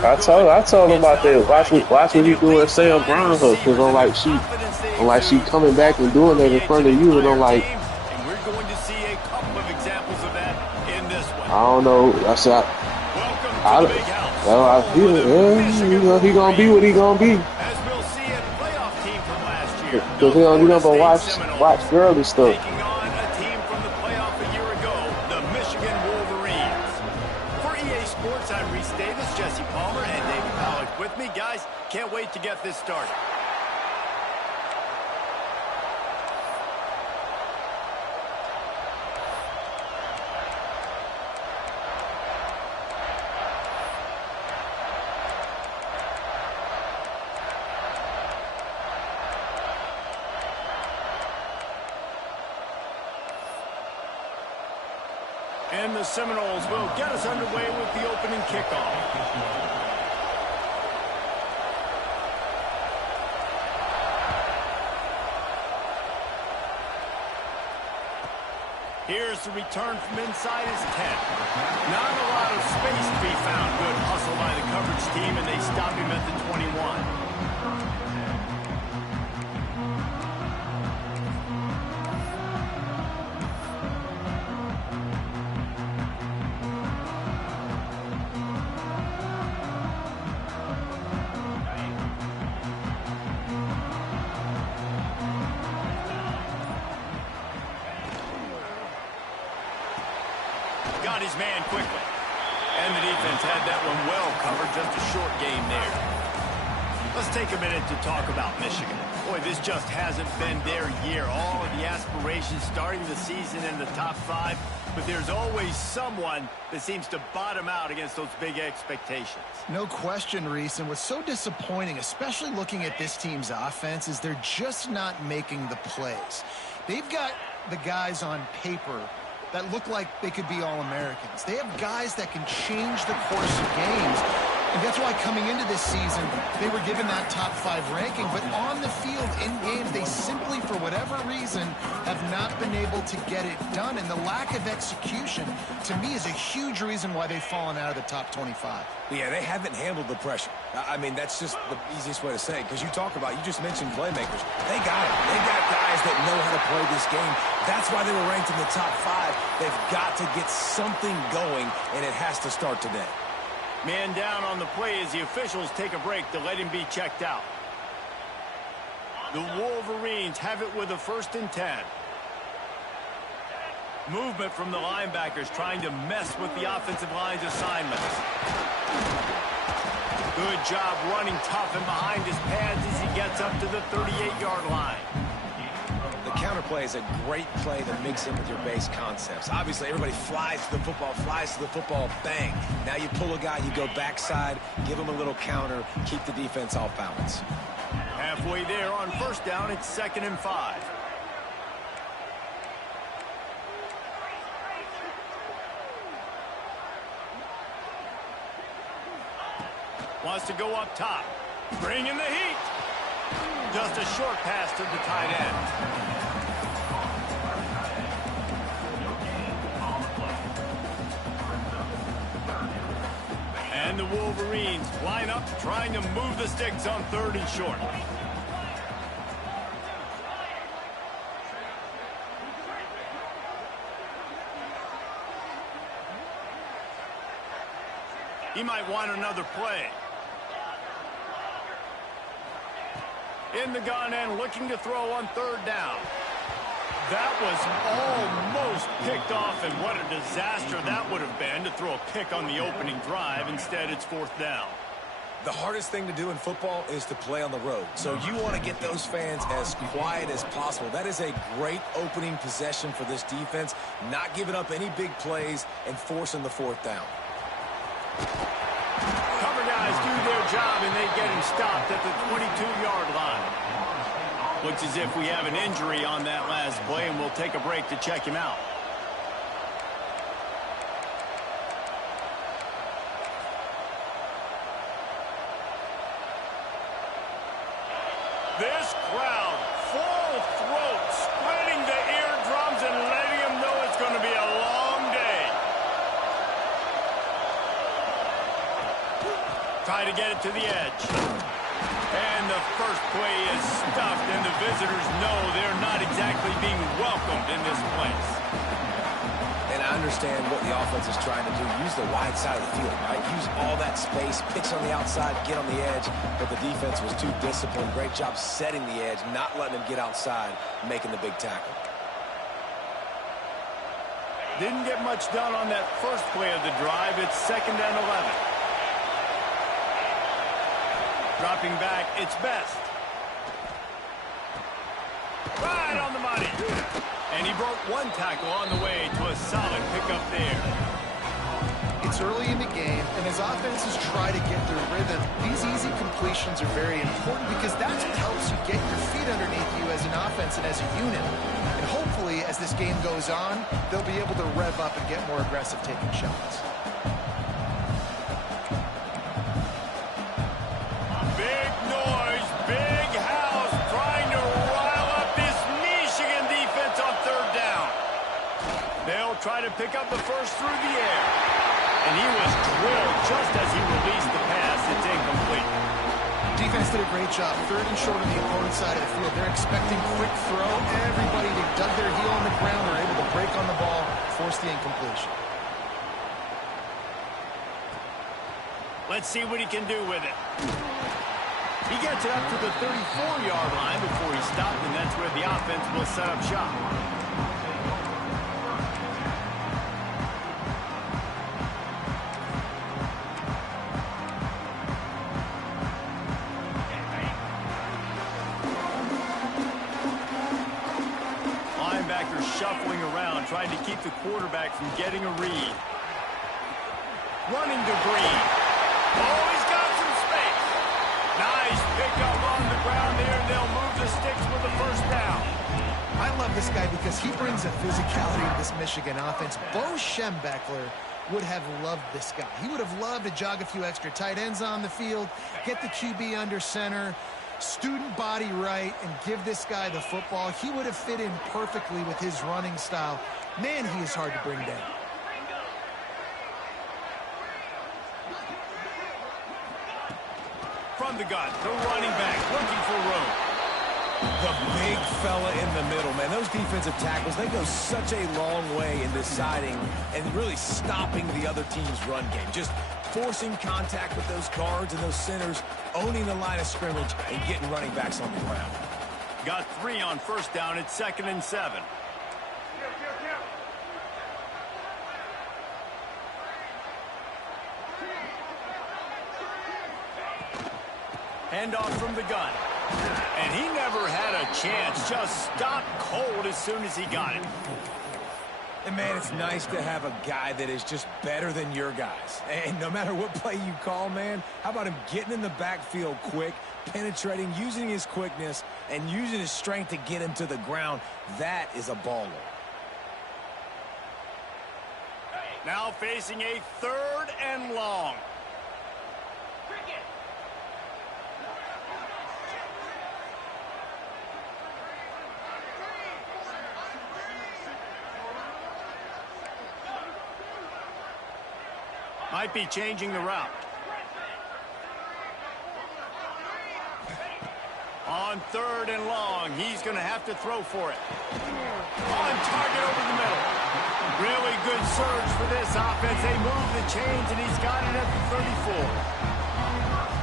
I told him about that. Watch what he do at Sam Brown her, because I'm like she coming back and doing that in front of you, and I'm like, And we're going to see a couple of examples of that in this one. I don't know. I said, Welcome to the big house. he gonna be what he gonna be. As we'll see a playoff team from last year. Because he don't do nothing but watch girly stuff. Taking on a team from the playoff a year ago, the Michigan Wolverines. For EA Sports, I'm Reese Davis, Jesse Palmer, and David Pollack with me. Guys, can't wait to get this started. And the Seminoles will get us underway with the opening kickoff. Here's the return from inside his 10. Not a lot of space to be found. Good hustle by the coverage team, and they stop him at the 21. Got his man quickly. And the defense had that one well covered. Just a short game there. Let's take a minute to talk about Michigan. Boy, this just hasn't been their year. All of the aspirations starting the season in the top 5. But there's always someone that seems to bottom out against those big expectations. No question, Reese. And what's so disappointing, especially looking at this team's offense, is they're just not making the plays. They've got the guys on paper that look like they could be All-Americans. They have guys that can change the course of games. And that's why coming into this season, they were given that top 5 ranking. But on the field, in games, they simply, for whatever reason, have not been able to get it done. And the lack of execution, to me, is a huge reason why they've fallen out of the top 25. Yeah, they haven't handled the pressure. I mean, that's just the easiest way to say it. Because you just mentioned playmakers. They got it. They got guys that know how to play this game. That's why they were ranked in the top 5. They've got to get something going, and it has to start today. Man down on the play as the officials take a break to let him be checked out. The Wolverines have it with a 1st and 10. Movement from the linebackers trying to mess with the offensive line's assignments. Good job running tough and behind his pads as he gets up to the 38-yard line. The counter play is a great play to mix in with your base concepts. Obviously, everybody flies to the football, bang. Now you pull a guy, you go backside, give him a little counter, keep the defense off balance. Halfway there on 1st down, it's 2nd and 5. Wants to go up top. Bring in the heat. Just a short pass to the tight end. And the Wolverines line up, trying to move the sticks on 3rd and short. He might want another play. In the gun and looking to throw on 3rd down. That was almost picked off, and what a disaster that would have been to throw a pick on the opening drive. Instead, it's 4th down. The hardest thing to do in football is to play on the road. So you want to get those fans as quiet as possible. That is a great opening possession for this defense, not giving up any big plays and forcing the 4th down. Cover guys do their job, and they get him stopped at the 22-yard line. Looks as if we have an injury on that last play, and we'll take a break to check him out. This crowd, full throat, splitting the eardrums and letting them know it's going to be a long day. Try to get it to the edge. And the first play is stuffed, and the visitors know they're not exactly being welcomed in this place. And I understand what the offense is trying to do. Use the wide side of the field, right? Use all that space, pitch on the outside, get on the edge. But the defense was too disciplined. Great job setting the edge, not letting him get outside, making the big tackle. Didn't get much done on that first play of the drive. It's 2nd and 11. Dropping back, it's Best. Right on the money. And he broke one tackle on the way to a solid pickup there. It's early in the game, and as offenses try to get their rhythm, these easy completions are very important because that's what helps you get your feet underneath you as an offense and as a unit. And hopefully, as this game goes on, they'll be able to rev up and get more aggressive taking shots. Big noise, big house, trying to rile up this Michigan defense on 3rd down. They'll try to pick up the first through the air. And he was drilled just as he released the pass. It's incomplete. Defense did a great job. 3rd and short on the opponent's side of the field. They're expecting quick throw. Everybody, they dug their heel on the ground. They're able to break on the ball, force the incompletion. Let's see what he can do with it. He gets it up to the 34-yard line before he stopped, and that's where the offense will set up shop. Shuffling around, trying to keep the quarterback from getting a read. Running to Green. Oh, he's got some space. Nice pickup on the ground there, and they'll move the sticks with the first down. I love this guy because he brings a physicality to this Michigan offense. Bo Schembechler would have loved this guy. He would have loved to jog a few extra tight ends on the field, get the QB under center, student body right, and give this guy the football. He would have fit in perfectly with his running style. Man, he is hard to bring down. From the gun, the running back looking for room. The big fella in the middle, man. Those defensive tackles, they go such a long way in deciding and really stopping the other team's run game. Just forcing contact with those guards and those centers, owning the line of scrimmage, and getting running backs on the ground. Got 3 on 1st down. It's 2nd and 7. Handoff from the gun. And he never had a chance. Just stopped cold as soon as he got it. And, man, it's nice to have a guy that is just better than your guys. And no matter what play you call, man, how about him getting in the backfield quick, penetrating, using his quickness, and using his strength to get him to the ground? That is a baller. Now facing a 3rd and long. Might be changing the route. On 3rd and long, he's going to have to throw for it. On target over the middle. Really good surge for this offense. They move the chains, and he's got it at the 34.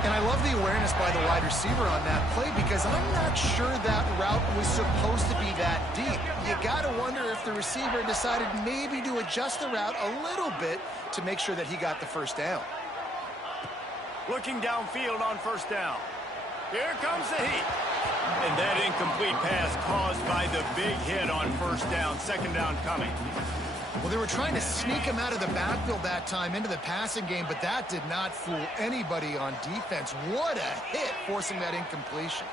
And I love the awareness by the wide receiver on that play because I'm not sure that route was supposed to be that deep. You got to wonder if the receiver decided maybe to adjust the route a little bit to make sure that he got the first down. Looking downfield on 1st down. Here comes the heat. And that incomplete pass caused by the big hit on 1st down. 2nd down coming. Well, they were trying to sneak him out of the backfield that time into the passing game, but that did not fool anybody on defense. What a hit, forcing that incompletion.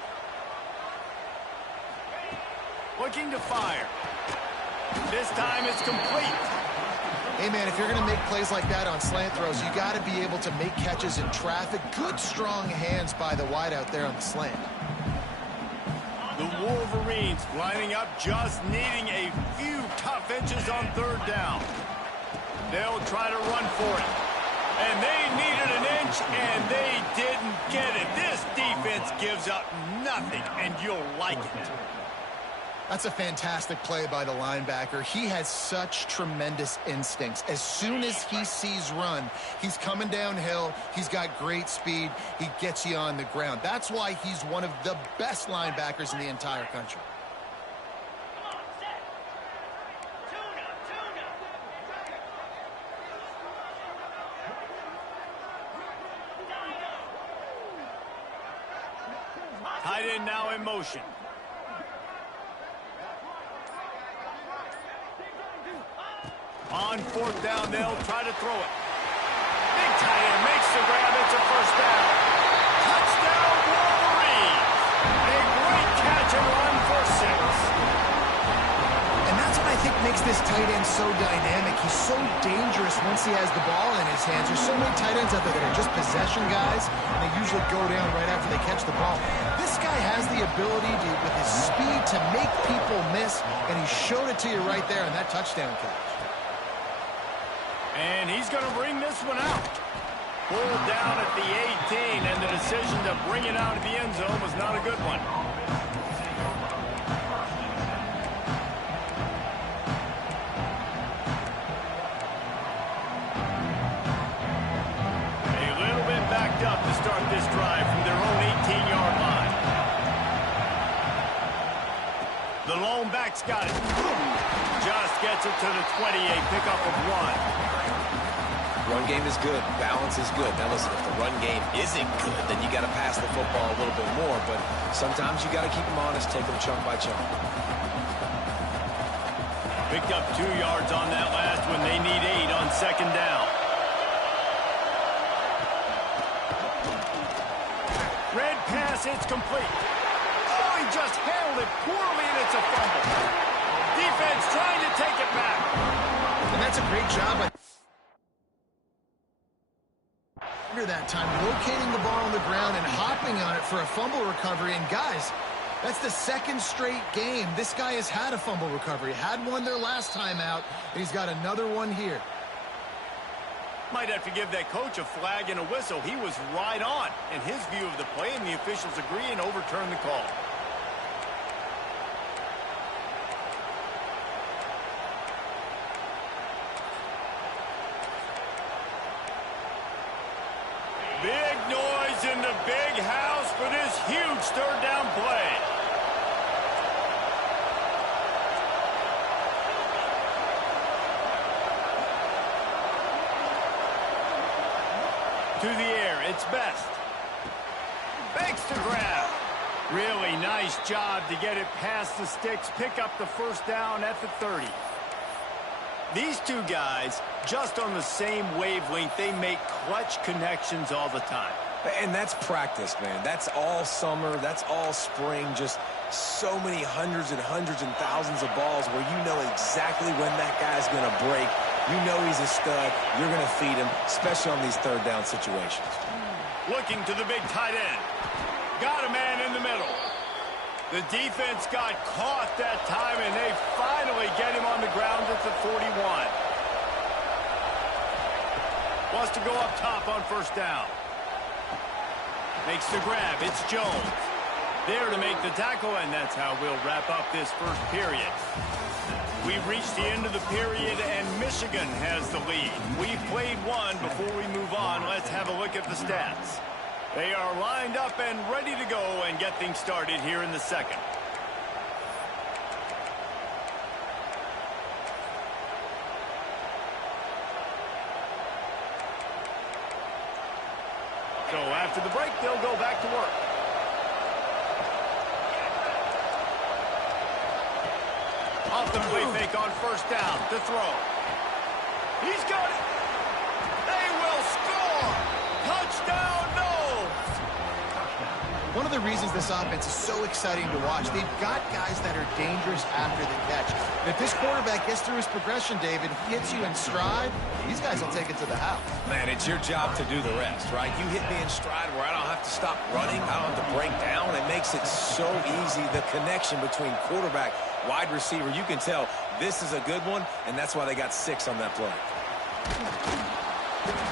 Looking to fire. This time it's complete. Hey, man, if you're going to make plays like that on slant throws, you got to be able to make catches in traffic. Good, strong hands by the wide out there on the slant. The Wolverines lining up, just needing a few tough inches on 3rd down. They'll try to run for it. And they needed an inch, and they gives up nothing, and you'll like it. That's a fantastic play by the linebacker. He has such tremendous instincts. As soon as he sees run, he's coming downhill. He's got great speed. He gets you on the ground. That's why he's one of the best linebackers in the entire country. Tight end now in motion. On fourth down, they'll try to throw it. Big tight end makes the grab. It's a first down. Touchdown, Wolverines. A great catch and run for 6. And that's what I think makes this tight end so dynamic. He's so dangerous once he has the ball in his hands. There's so many tight ends out there that are just possession guys, and they usually go down right after they catch the ball. This guy has the ability to, with his speed, to make people miss, and he showed it to you right there in that touchdown catch. And he's going to bring this one out. Pulled down at the 18, and the decision to bring it out of the end zone was not a good one. A little bit backed up to start this drive from their own 18-yard line. The lone back's got it. Just gets it to the 28, pickup of 1. Run game is good. Balance is good. Now listen, if the run game isn't good, then you got to pass the football a little bit more. But sometimes you got to keep them honest, take them chunk by chunk. Picked up 2 yards on that last one. They need 8 on second down. Red pass, it's complete. Oh, he just handled it poorly, and it's a fumble. Defense trying to take it back. And that's a great job. That time, locating the ball on the ground and hopping on it for a fumble recovery. And guys, that's the second straight game this guy has had a fumble recovery. Had one there last time out, and he's got another one here. Might have to give that coach a flag and a whistle. He was right on in his view of the play, and the officials agree and overturn the call. Big noise in the big house for this huge third down play. To the air, it's Best. Makes the grab. Really nice job to get it past the sticks, pick up the first down at the 30. These two guys, just on the same wavelength, they make clutch connections all the time. And that's practice, man. That's all summer. That's all spring. Just so many hundreds and thousands of balls where you know exactly when that guy's going to break. You know he's a stud. You're going to feed him, especially on these third down situations. Looking to the big tight end. Got a man in the middle. The defense got caught that time, and they finally get him on the ground at the 41. Wants to go up top on first down. Makes the grab. It's Jones. There to make the tackle, and that's how we'll wrap up this first period. We've reached the end of the period, and Michigan has the lead. We've played one. Before we move on, let's have a look at the stats. They are lined up and ready to go and get things started here in the second. So after the break, they'll go back to work. Off the play fake on first down to throw. He's got it. They will score. Touchdown, no. One of the reasons this offense is so exciting to watch, they've got guys that are dangerous after the catch. And if this quarterback gets through his progression, David, hits you in stride, these guys will take it to the house. Man, it's your job to do the rest, right? You hit me in stride where I don't have to stop running. I don't have to break down. It makes it so easy. The connection between quarterback, wide receiver, you can tell this is a good one, and that's why they got 6 on that play.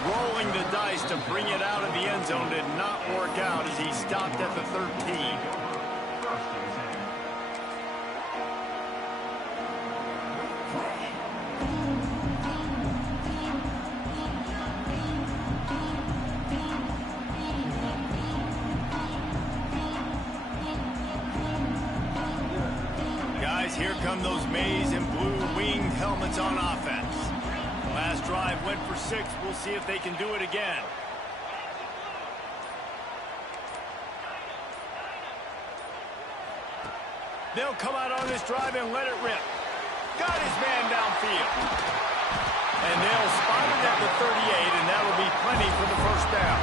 Rolling the dice to bring it out of the end zone did not work out as he stopped at the 13. Guys, here come those maize and blue winged helmets on offense. Last drive went for 6. We'll see if they can do it again. They'll come out on this drive and let it rip. Got his man downfield. And they'll spot it at the 38, and that'll be plenty for the first down.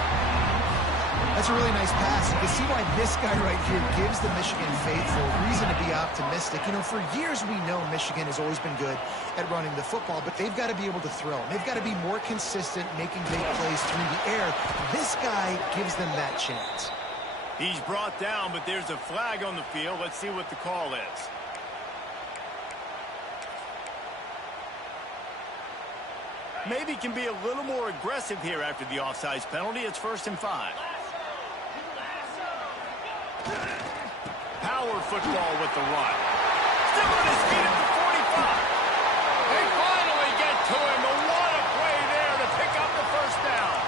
That's a really nice pass. You can see why this guy right here gives the Michigan faithful reason to be optimistic. You know, for years we know Michigan has always been good at running the football, but they've got to be able to throw. They've got to be more consistent making big plays through the air. This guy gives them that chance. He's brought down, but there's a flag on the field. Let's see what the call is. Maybe can be a little more aggressive here after the offsides penalty. It's 1st and 5. Power football with the run. Still on his feet at the 45. They finally get to him. But what a play there to pick up the first down.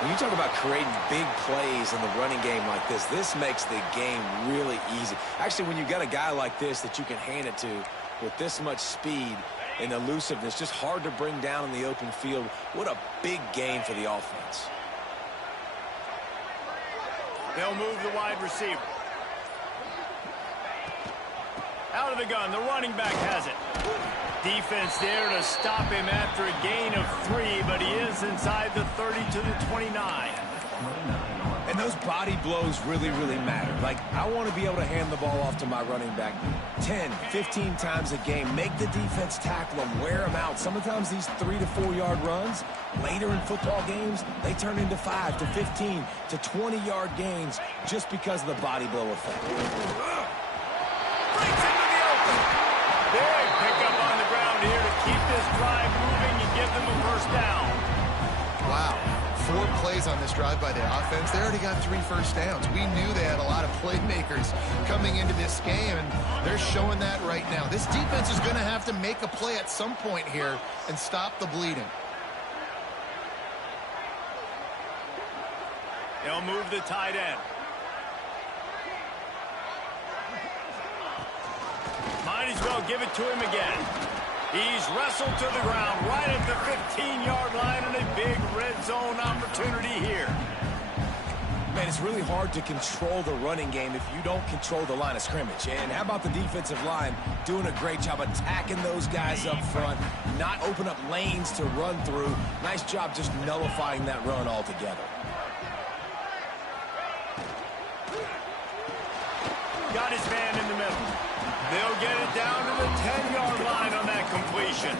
When you talk about creating big plays in the running game like this, this makes the game really easy. Actually, when you've got a guy like this that you can hand it to with this much speed and elusiveness, just hard to bring down in the open field. What a big gain for the offense. They'll move the wide receiver. Out of the gun, the running back has it. Defense there to stop him after a gain of 3, but he is inside the 30 to the 29. And those body blows really, really matter. Like, I want to be able to hand the ball off to my running back 10, 15 times a game. Make the defense tackle him, wear him out. Sometimes these 3 to 4 yard runs, later in football games, they turn into 5 to 15 to 20 yard gains just because of the body blow effect. Breaks into the open. Big pickup on the ground here to keep this drive moving and give them a first down. Wow. 4 plays on this drive by the offense. They already got 3 first downs. We knew they had a lot of playmakers coming into this game, and they're showing that right now. This defense is going to have to make a play at some point here and stop the bleeding. They'll move the tight end. Might as well give it to him again. He's wrestled to the ground right at the 15-yard line and a big red zone opportunity here. Man, it's really hard to control the running game if you don't control the line of scrimmage. And how about the defensive line doing a great job attacking those guys up front, not open up lanes to run through. Nice job just nullifying that run altogether. Got his man in the middle. They'll get it down to the 10-yard line on that completion.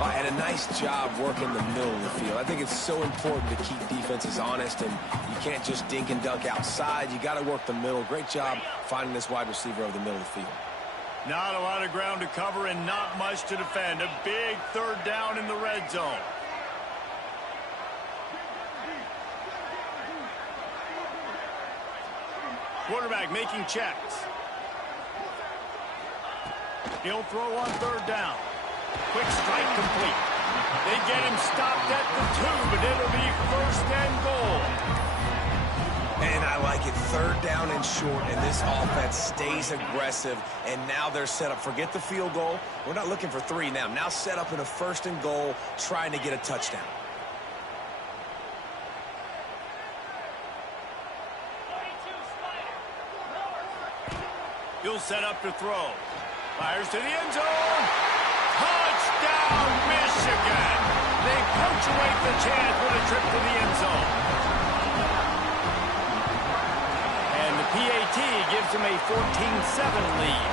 And a nice job working the middle of the field. I think it's so important to keep defenses honest, and you can't just dink and dunk outside. You got to work the middle. Great job finding this wide receiver over the middle of the field. Not a lot of ground to cover and not much to defend. A big 3rd down in the red zone. Quarterback making checks. He'll throw on 3rd down. Quick strike complete. They get him stopped at the 2, but it'll be 1st and goal. And I like it. 3rd down and short, and this offense stays aggressive, and now they're set up. Forget the field goal. We're not looking for 3 now. Now set up in a 1st and goal, trying to get a touchdown. He'll set up to throw. Fires to the end zone. Touchdown, Michigan. They punctuate the chance with a trip to the end zone. And the PAT gives them a 14-7 lead.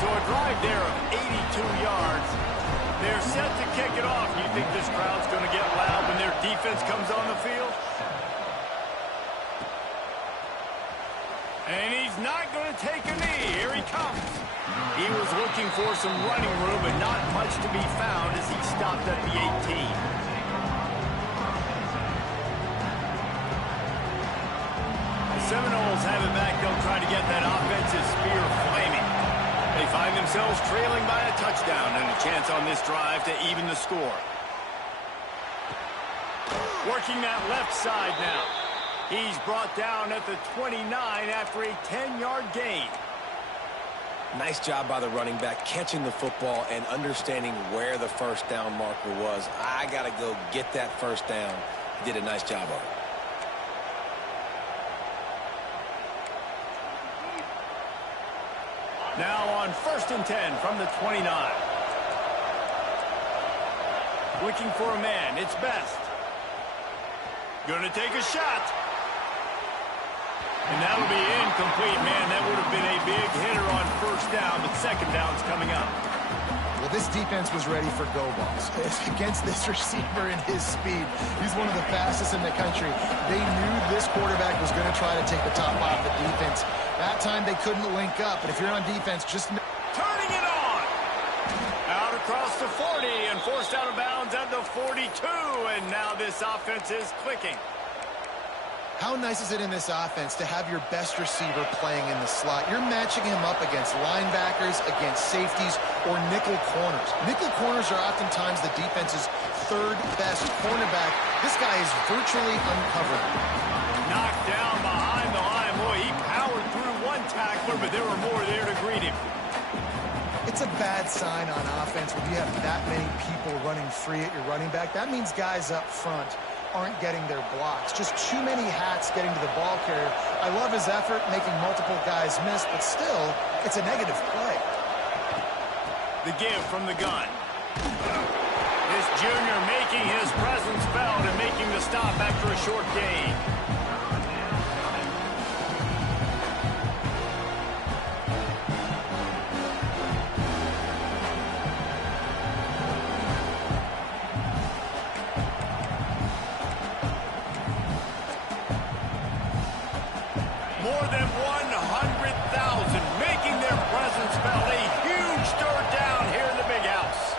So a drive there of 82 yards. They're set to kick it off. You think this crowd's going to get loud when their defense comes on the field? And he's not going to take a knee. Here he comes. He was looking for some running room, but not much to be found as he stopped at the 18. Seminoles have it back. They'll try to get that offensive spear flaming. They find themselves trailing by a touchdown and a chance on this drive to even the score. Working that left side now. He's brought down at the 29 after a 10-yard gain. Nice job by the running back, catching the football and understanding where the first down marker was. I got to go get that first down. He did a nice job of it. Now on 1st and 10 from the 29. Looking for a man. It's Best. Gonna take a shot. And that'll be incomplete, man. That would have been a big hitter on 1st down, but 2nd down's coming up. Well, this defense was ready for go balls. Against this receiver and his speed, he's one of the fastest in the country. They knew this quarterback was going to try to take the top off the defense. That time they couldn't link up, but if you're on defense, just... Turning it on! Out across the 40 and forced out of bounds at the 42, and now this offense is clicking. How nice is it in this offense to have your best receiver playing in the slot? You're matching him up against linebackers, against safeties, or nickel corners. Nickel corners are oftentimes the defense's 3rd best cornerback. This guy is virtually uncoverable. Knocked down behind the line. Boy, he powered through one tackler, but there were more there to greet him. It's a bad sign on offense when you have that many people running free at your running back. That means guys up front aren't getting their blocks. Just too many hats getting to the ball carrier. I love his effort, making multiple guys miss, but still, it's a negative play. The give from the gun. This junior making his presence felt and making the stop after a short gain. More than 100,000 making their presence felt. A huge third down here in the big house.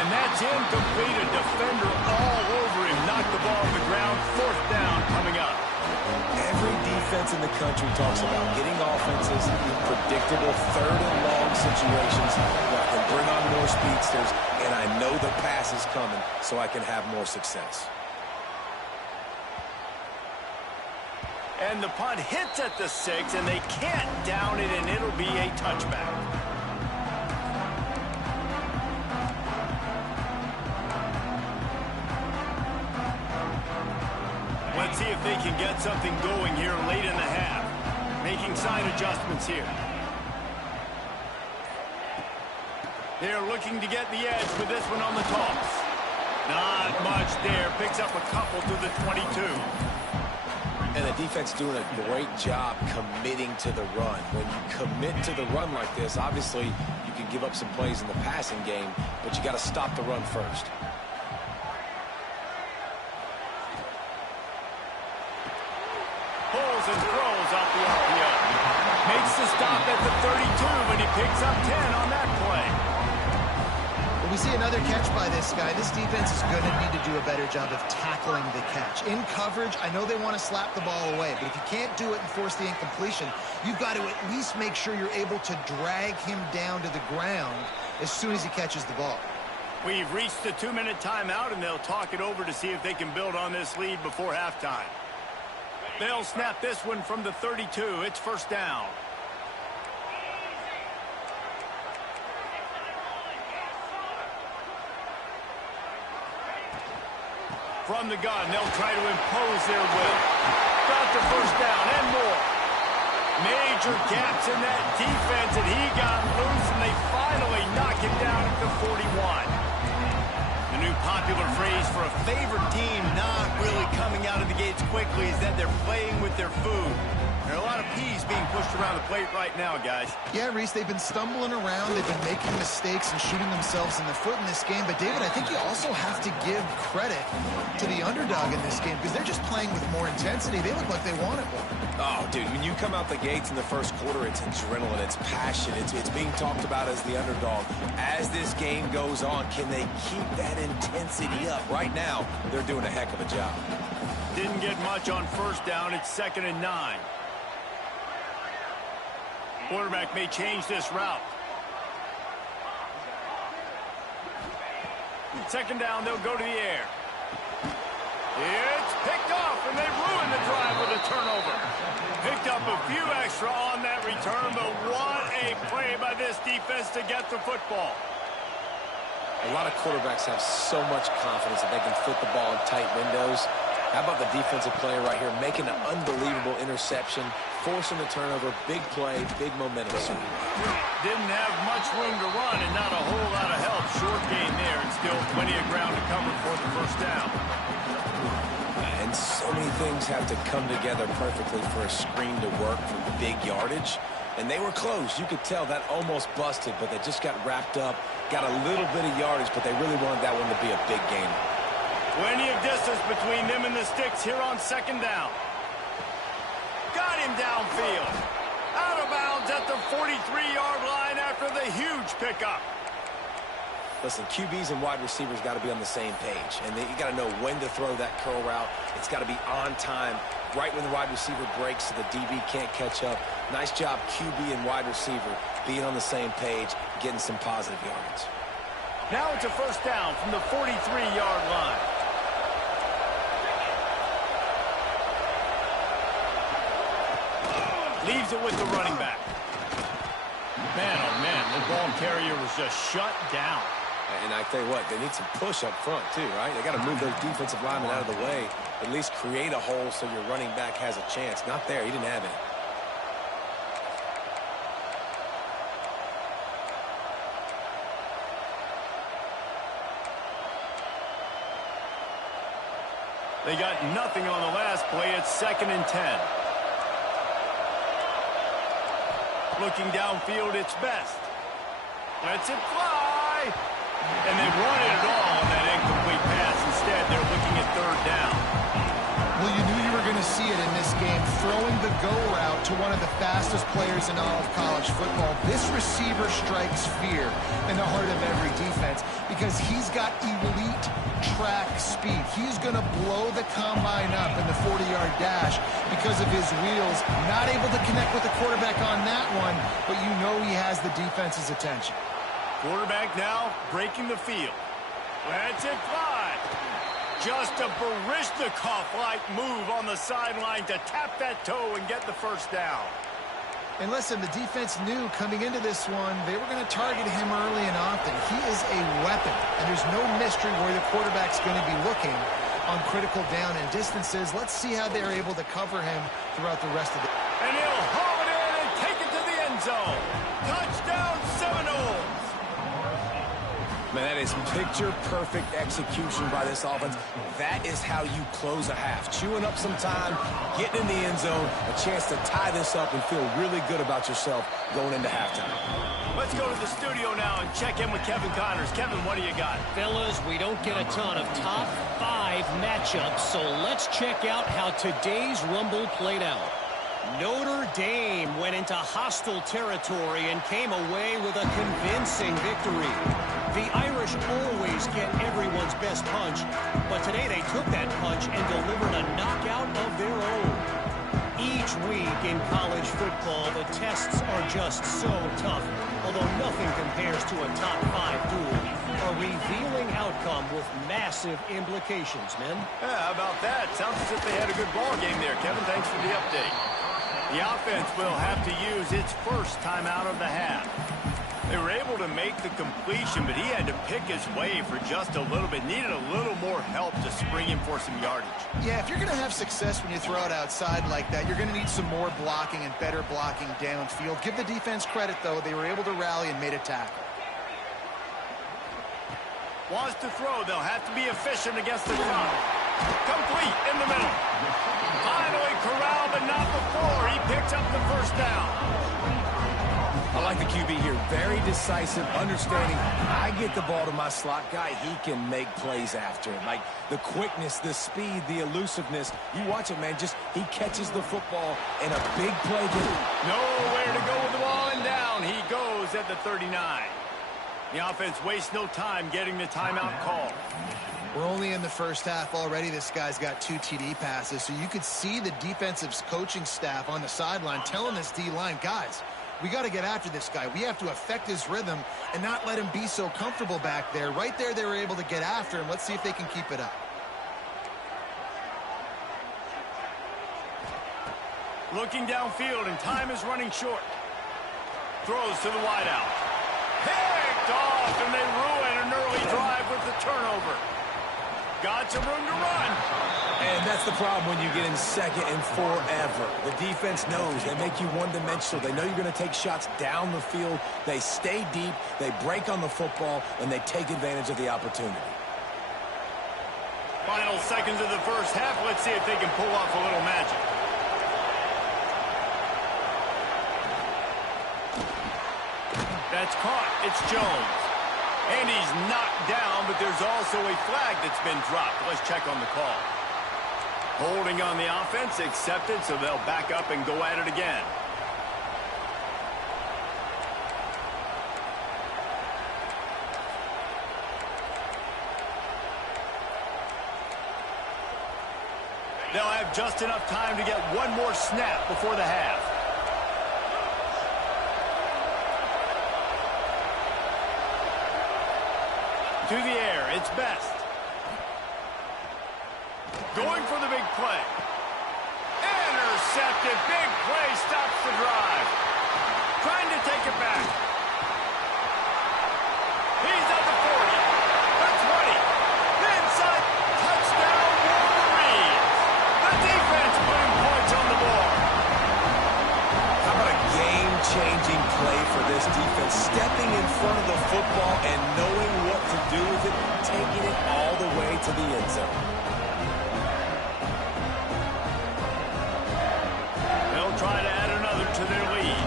And that's incomplete. A defender all over him. Knocked the ball on the ground. 4th down coming up. Every defense in the country talks about getting offenses in predictable 3rd and long situations where I can bring on more speedsters and I know the pass is coming so I can have more success. And the punt hits at the 6, and they can't down it, and it'll be a touchback. Let's see if they can get something going here late in the half. Making side adjustments here. They're looking to get the edge with this one on the toss. Not much there. Picks up a couple to the 22. And the defense doing a great job committing to the run. When you commit to the run like this, obviously you can give up some plays in the passing game, but you got to stop the run first. Pulls and throws off the RPO. Makes the stop at the 32, and he picks up 10 on that play. We see another catch by this guy. This defense is going to need to do a better job of tackling the catch. In coverage, I know they want to slap the ball away, but if you can't do it and force the incompletion, you've got to at least make sure you're able to drag him down to the ground as soon as he catches the ball. We've reached the 2-minute timeout, and they'll talk it over to see if they can build on this lead before halftime. They'll snap this one from the 32. It's 1st down. From the gun, they'll try to impose their will. Got the 1st down and more. Major gaps in that defense, and he got loose, and they finally knock him down at the 41. The new popular phrase for a favored team not really coming out of the gates quickly is that they're playing with their food. There are a lot of peas being pushed around the plate right now, guys. Yeah, Reese, they've been stumbling around. They've been making mistakes and shooting themselves in the foot in this game. But, David, I think you also have to give credit to the underdog in this game because they're just playing with more intensity. They look like they wanted more. Oh, dude, when you come out the gates in the first quarter, it's adrenaline, it's passion, it's being talked about as the underdog. As this game goes on, can they keep that intensity up? Right now, they're doing a heck of a job. Didn't get much on first down. It's 2nd and 9. Quarterback may change this route. 2nd down, they'll go to the air. It's picked off, and they ruin the drive with a turnover. Picked up a few extra on that return, but what a play by this defense to get the football. A lot of quarterbacks have so much confidence that they can fit the ball in tight windows. How about the defensive player right here making an unbelievable interception, forcing the turnover, big play, big momentum. Didn't have much room to run and not a whole lot of help. Short game there and still plenty of ground to cover for the first down. And so many things have to come together perfectly for a screen to work for big yardage. And they were close. You could tell that almost busted, but they just got wrapped up, got a little bit of yardage, but they really wanted that one to be a big game. Plenty of distance between them and the sticks here on 2nd down. Got him downfield. Out of bounds at the 43-yard line after the huge pickup. Listen, QBs and wide receivers got to be on the same page. And you got to know when to throw that curl route. It's got to be on time, right when the wide receiver breaks so the DB can't catch up. Nice job, QB and wide receiver, being on the same page, getting some positive yards. Now it's a first down from the 43-yard line. Leaves it with the running back. Man, oh man, the ball carrier was just shut down. And I tell you what, they need some push up front too, right? They got to move those defensive linemen out of the way, at least create a hole so your running back has a chance. Not there, he didn't have it. They got nothing on the last play. It's 2nd and 10. Looking downfield, it's Best. Lets it fly. And they wanted it all on that incomplete pass. Instead, they're looking at 3rd down. Well, you knew you were going to see it in this game, throwing the go route to one of the fastest players in all of college football. This receiver strikes fear in the heart of every defense because he's got elite track speed. He's going to blow the combine up in the 40-yard dash because of his wheels. Not able to connect with the quarterback on that one, but you know he has the defense's attention. Quarterback now breaking the field. Lets it fly. Just a Baryshnikov-like move on the sideline to tap that toe and get the first down. And listen, the defense knew coming into this one, they were going to target him early and often. He is a weapon, and there's no mystery where the quarterback's going to be looking on critical down and distances. Let's see how they're able to cover him throughout the rest of the... And he'll haul it in and take it to the end zone. Touchdown, Seminoles. Man, that is picture-perfect execution by this offense. That is how you close a half. Chewing up some time, getting in the end zone, a chance to tie this up and feel really good about yourself going into halftime. Let's go to the studio now and check in with Kevin Connors. Kevin, what do you got? Fellas, we don't get a ton of top 5 matchups, so let's check out how today's Rumble played out. Notre Dame went into hostile territory and came away with a convincing victory. The Irish always get everyone's best punch, but today they took that punch and delivered a knockout of their own. Each week in college football, the tests are just so tough, although nothing compares to a top 5 duel. A revealing outcome with massive implications, men. Yeah, how about that? Sounds as if they had a good ball game there, Kevin. Thanks for the update. The offense will have to use its first time out of the half. They were able to make the completion, but he had to pick his way for just a little bit. Needed a little more help to spring him for some yardage. Yeah, if you're going to have success when you throw it outside like that, you're going to need some more blocking and better blocking downfield. Give the defense credit, though. They were able to rally and made a tackle. Wants to throw. They'll have to be efficient against the front. Complete in the middle. Finally corralled, but not before. He picks up the first down. I like the QB here. Very decisive, understanding. I get the ball to my slot guy. He can make plays after it. Like the quickness, the speed, the elusiveness. You watch it, man. Just he catches the football in a big play game. Nowhere to go with the ball, and down he goes at the 39. The offense wastes no time getting the timeout call. We're only in the first half already. This guy's got 2 TD passes, so you could see the defensive coaching staff on the sideline telling this D-line, guys, we got to get after this guy. We have to affect his rhythm and not let him be so comfortable back there. Right there, they were able to get after him. Let's see if they can keep it up. Looking downfield, and time is running short. Throws to the wideout. Picked off, and they ruin an early drive with the turnover. Got some room to run. And that's the problem when you get in second and forever. The defense knows. They make you one-dimensional. They know you're going to take shots down the field. They stay deep. They break on the football, and they take advantage of the opportunity. Final seconds of the first half. Let's see if they can pull off a little magic. That's caught. It's Jones. And he's knocked down, but there's also a flag that's been dropped. Let's check on the call. Holding on the offense, accepted, so they'll back up and go at it again. They'll have just enough time to get one more snap before the half. To the air, it's Best. Going for the big play. Intercepted, big play, stops the drive. Trying to take it back. He's at the 40, the 20, the inside, touchdown Wolverines. The defense putting points on the board. How about a game-changing play for this defense? Stepping in front of the football and knowing what to do with it, taking it all the way to the end zone. They'll try to add another to their lead.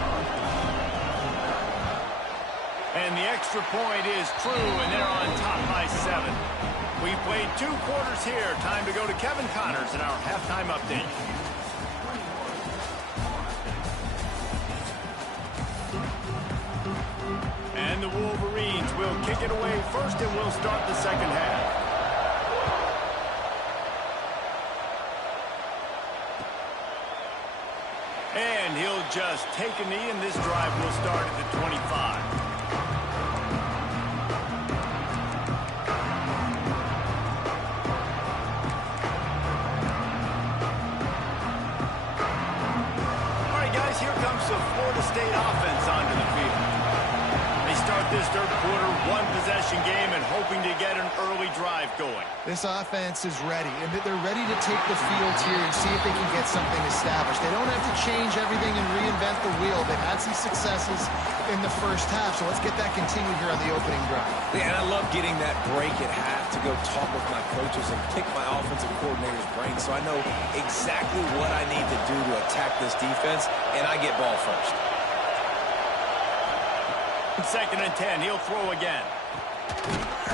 And the extra point is true, and they're on top by 7. We played 2 quarters here. Time to go to Kevin Connors in our halftime update. And the Wolverines will kick it away first, and we'll start the second half. And he'll just take a knee, and this drive will start at the 25. All right, guys, here comes the Florida State offense onto the field. They start this third quarter, 1-possession game, and hoping to get an early drive going. This offense is ready, and they're ready to take the field here and see if they can get something established. They don't have to change everything and reinvent the wheel. They've had some successes in the first half, so let's get that continued here on the opening drive. Yeah, and I love getting that break at half to go talk with my coaches and pick my offensive coordinator's brain so I know exactly what I need to do to attack this defense, and I get ball first. 2nd and 10, he'll throw again.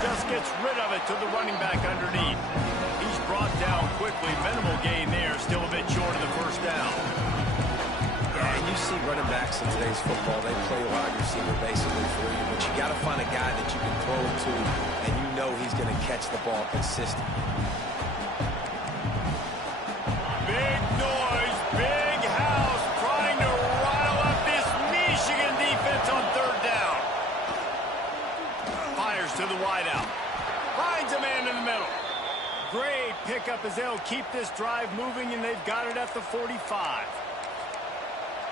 Just gets rid of it to the running back underneath. He's brought down quickly. Minimal gain there, still a bit short of the first down. Yeah, and you see running backs in today's football, they play wide receiver basically for you, but you got to find a guy that you can throw it to, and you know he's going to catch the ball consistently. Big noise, big house, trying to rile up this Michigan defense on 3rd down. Fires to the wideout. Finds a man in the middle. Great pickup as they'll keep this drive moving, and they've got it at the 45.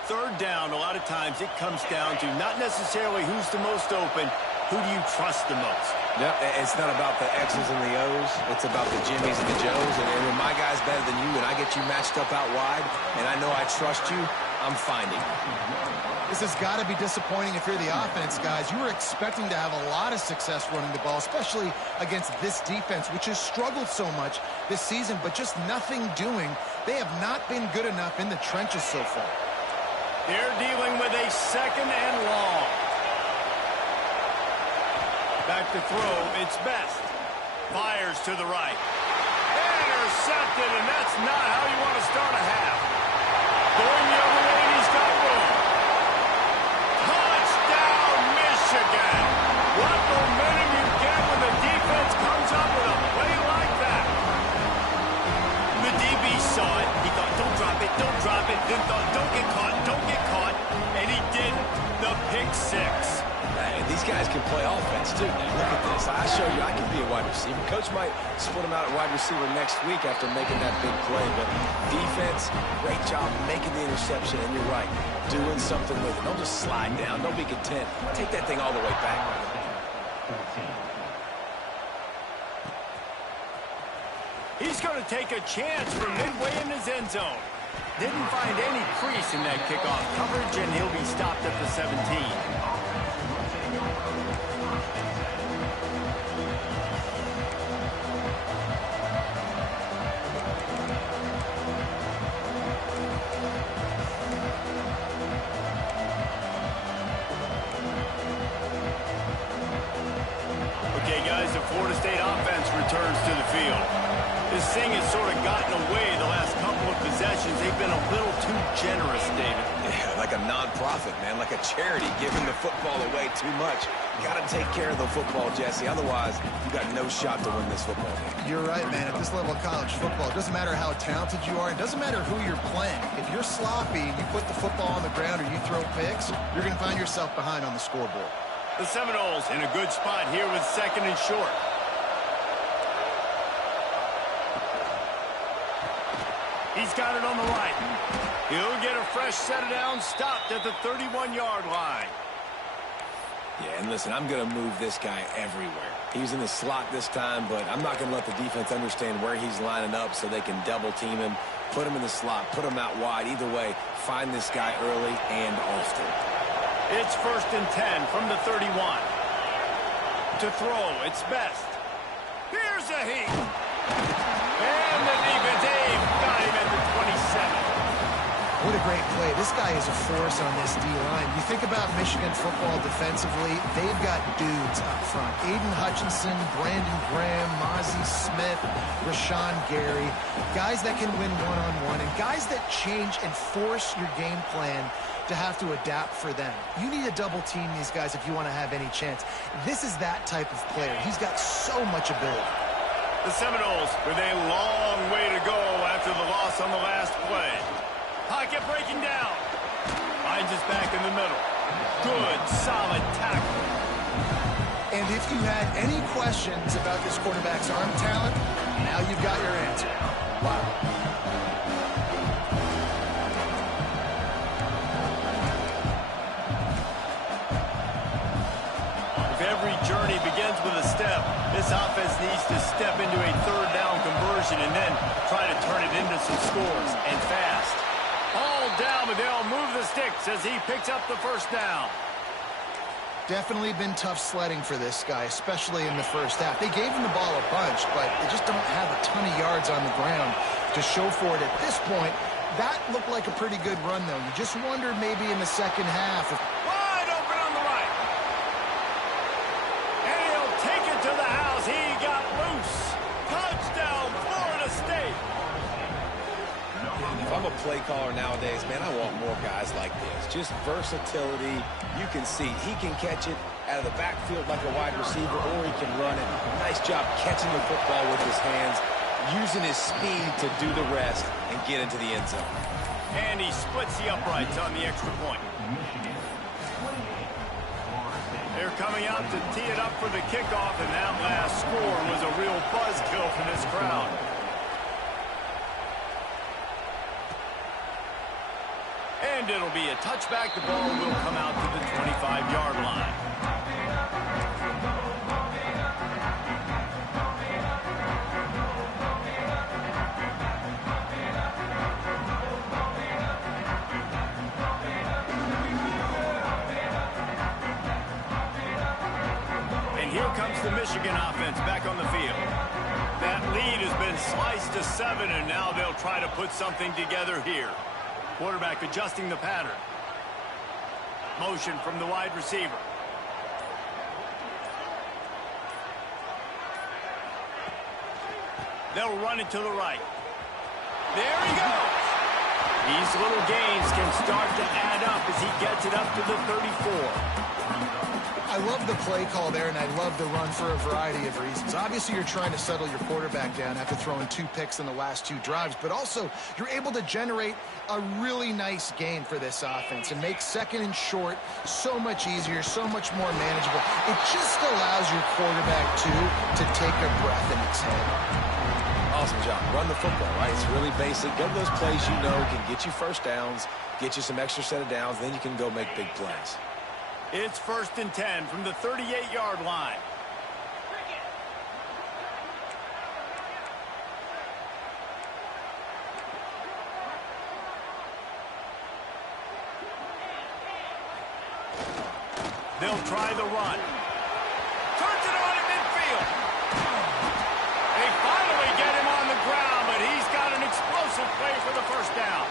3rd down, a lot of times it comes down to not necessarily who's the most open, who do you trust the most? Yep, it's not about the X's and the O's. It's about the Jimmies and the Joes. And when my guy's better than you and I get you matched up out wide and I know I trust you, I'm finding you. This has got to be disappointing if you're the offense, guys. You were expecting to have a lot of success running the ball, especially against this defense, which has struggled so much this season, but just nothing doing. They have not been good enough in the trenches so far. They're dealing with a 2nd and long. Back to throw, it's Best. Fires to the right. Intercepted, and that's not how you want to start a half. Going the other way, and he's got room. Touchdown, Michigan. What momentum you get when the defense comes up with a play like that. The DB saw it. He thought, don't drop it, don't drop it. Then thought, don't get caught, don't get caught. And he didn't. The pick 6. And these guys can play offense, too. Now, look at this. I showed you I can be a wide receiver. Coach might split him out at wide receiver next week after making that big play. But defense, great job making the interception. And you're right, doing something with it. Don't just slide down. Don't be content. Take that thing all the way back. He's going to take a chance from midway in his end zone. Didn't find any crease in that kickoff coverage, and he'll be stopped at the 17. Okay, guys, the Florida State offense returns to the field. This thing has sort of gotten away the last couple of possessions. They've been a little too generous, David. Yeah, like a non-profit, man, like a charity, giving the football away too much. You got to take care of the football, Jesse. Otherwise, you got no shot to win this football game. You're right, man. At this level of college football, it doesn't matter how talented you are. It doesn't matter who you're playing. If you're sloppy, you put the football on the ground or you throw picks, you're going to find yourself behind on the scoreboard. The Seminoles in a good spot here with 2nd and short. He's got it on the right. He'll get a fresh set of downs, stopped at the 31-yard line. Yeah, and listen, I'm going to move this guy everywhere. He's in the slot this time, but I'm not going to let the defense understand where he's lining up so they can double-team him, put him in the slot, put him out wide. Either way, find this guy early and often. It's 1st and 10 from the 31. To throw, it's Best. Here's a heat. And the defense, Dave, got him at the 27. What a great play. This guy is a force on this D-line. You think about Michigan football defensively, they've got dudes up front. Aiden Hutchinson, Brandon Graham, Mozzie Smith, Rashawn Gary. Guys that can win one-on-one and guys that change and force your game plan to have to adapt for them. You need to double team these guys if you want to have any chance. This is that type of player. He's got so much ability. The Seminoles with a long way to go after the loss on the last play. Pocket breaking down. Finds us back in the middle. Good, solid tackle. And if you had any questions about this quarterback's arm talent, now you've got your answer. Wow. If every journey begins with a step, this offense needs to step into a 3rd down conversion and then try to turn it into some scores, and fast. All down, but they'll move the sticks as he picks up the 1st down. Definitely been tough sledding for this guy, especially in the first half. They gave him the ball a bunch, but they just don't have a ton of yards on the ground to show for it at this point. That looked like a pretty good run, though. You just wondered maybe in the second half. Wide open on the right. And he'll take it to the house. He got loose. Touchdown, Florida State. If I'm a play caller nowadays, man, I want more guys like this. Just versatility. You can see he can catch it out of the backfield like a wide receiver, or he can run it. Nice job catching the football with his hands, using his speed to do the rest and get into the end zone. And he splits the uprights on the extra point. They're coming out to tee it up for the kickoff, and that last score was a real buzzkill for this crowd. And it'll be a touchback. The ball will come out to the 25-yard line. Michigan offense back on the field. That lead has been sliced to 7, and now they'll try to put something together here. Quarterback adjusting the pattern. Motion from the wide receiver. They'll run it to the right. There he goes. These little gains can start to add up as he gets it up to the 34. I love the play call there, and I love the run for a variety of reasons. Obviously, you're trying to settle your quarterback down after throwing 2 picks in the last 2 drives, but also you're able to generate a really nice gain for this offense and make second and short so much easier, so much more manageable. It just allows your quarterback, to take a breath and exhale. Awesome job. Run the football, right? It's really basic. Go to those plays you know can get you first downs, get you some extra set of downs, then you can go make big plays. It's 1st and 10 from the 38-yard line. They'll try the run. Turns it on in midfield. They finally get him on the ground, but he's got an explosive play for the first down.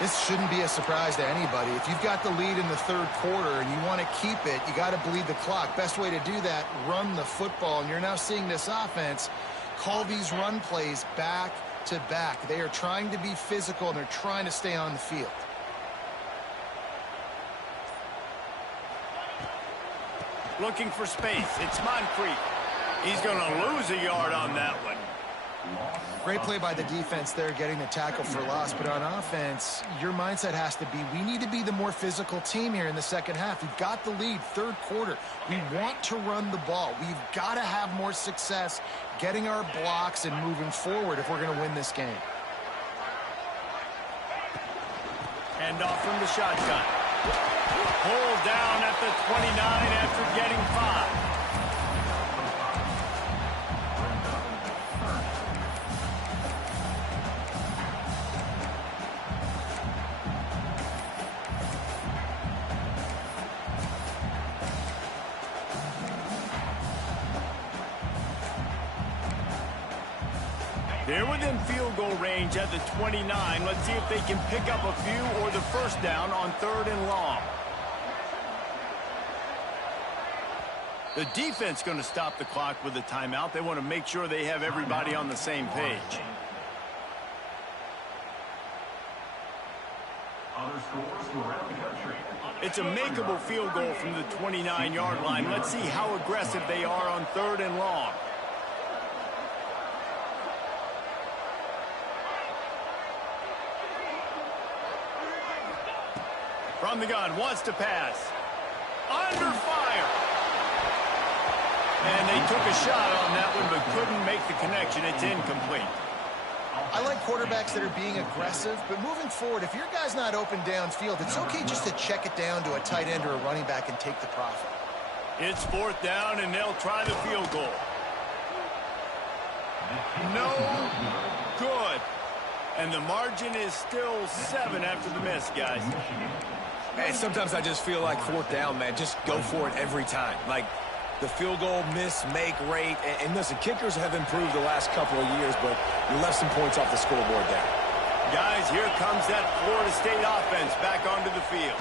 This shouldn't be a surprise to anybody. If you've got the lead in the 3rd quarter and you want to keep it, you got to bleed the clock. Best way to do that, run the football. And you're now seeing this offense call these run plays back to back. They are trying to be physical, and they're trying to stay on the field. Looking for space. It's Moncrief. He's going to lose a yard on that one. Great play by the defense there, getting the tackle for loss. But on offense, your mindset has to be, we need to be the more physical team here in the second half. We've got the lead, 3rd quarter. We want to run the ball. We've got to have more success getting our blocks and moving forward if we're going to win this game. Hand off from the shotgun. Pulled down at the 29 after getting 5. They're within field goal range at the 29. Let's see if they can pick up a few or the first down on 3rd and long. The defense going to stop the clock with a timeout. They want to make sure they have everybody on the same page. It's a makeable field goal from the 29-yard line. Let's see how aggressive they are on 3rd and long. From the gun, wants to pass. Under fire. And they took a shot on that one, but couldn't make the connection. It's incomplete. I like quarterbacks that are being aggressive, but moving forward, if your guy's not open downfield, it's okay just to check it down to a tight end or a running back and take the profit. It's 4th down, and they'll try the field goal. No good. And the margin is still 7 after the miss, guys. Hey, sometimes I just feel like 4th down, man. Just go for it every time. Like the field goal miss-make rate. And listen, kickers have improved the last couple of years, but you left some points off the scoreboard there. Guys, here comes that Florida State offense back onto the field.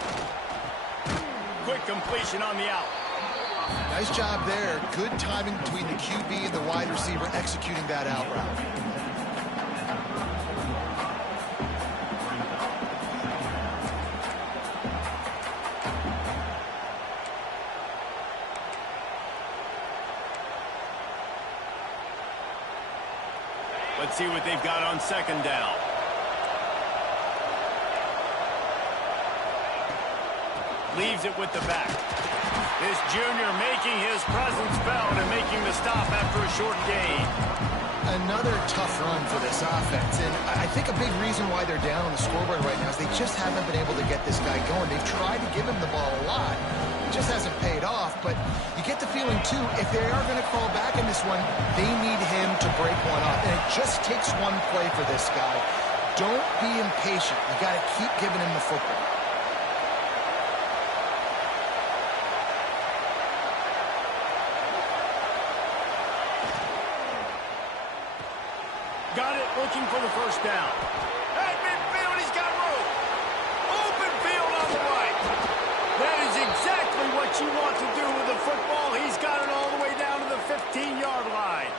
Quick completion on the out. Nice job there. Good timing between the QB and the wide receiver executing that out route. Let's see what they've got on 2nd down. Leaves it with the back. This junior making his presence felt and making the stop after a short gain. Another tough run for this offense, and I think a big reason why they're down on the scoreboard right now is they just haven't been able to get this guy going. They've tried to give him the ball a lot. It just hasn't paid off, but you get the feeling, too, if they are going to crawl back in this one, they need him to break one off, and it just takes one play for this guy. Don't be impatient. You got to keep giving him the football. Got it, looking for the first down. At midfield, he's got room. Open field on the right. That is exactly what you want to do with the football. He's got it all the way down to the 15-yard line.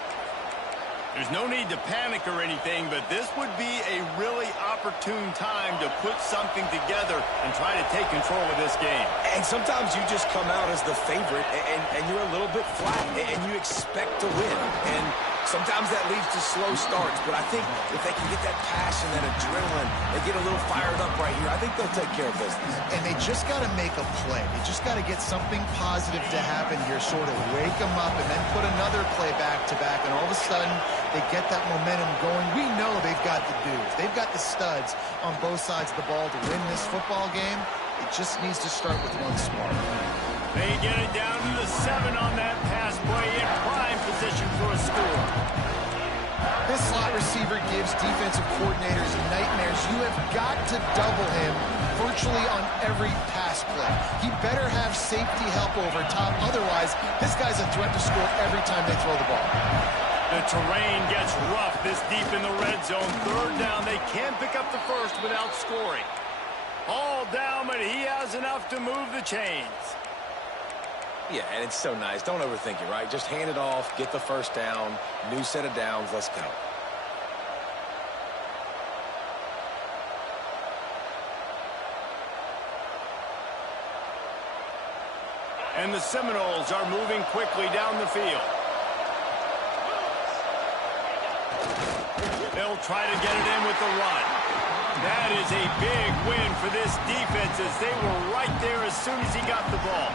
There's no need to panic or anything, but this would be a really opportune time to put something together and try to take control of this game. And sometimes you just come out as the favorite, and you're a little bit flat, and you expect to win. And sometimes that leads to slow starts, but I think if they can get that passion, that adrenaline, they get a little fired up right here, I think they'll take care of business. And they just got to make a play. They just got to get something positive to happen here, sort of wake them up, and then put another play back-to-back, and all of a sudden they get that momentum going. We know they've got the dudes. They've got the studs on both sides of the ball to win this football game. It just needs to start with one spark. They get it down to the 7 on that pass play in prime position for a score. This slot receiver gives defensive coordinators nightmares. You have got to double him virtually on every pass play. He better have safety help over top. Otherwise, this guy's a threat to score every time they throw the ball. The terrain gets rough this deep in the red zone. Third down, they can't pick up the first without scoring. All down, but he has enough to move the chains. Yeah, and it's so nice. Don't overthink it, right? Just hand it off, get the first down, new set of downs, let's go. And the Seminoles are moving quickly down the field. They'll try to get it in with the run. That is a big win for this defense as they were right there as soon as he got the ball.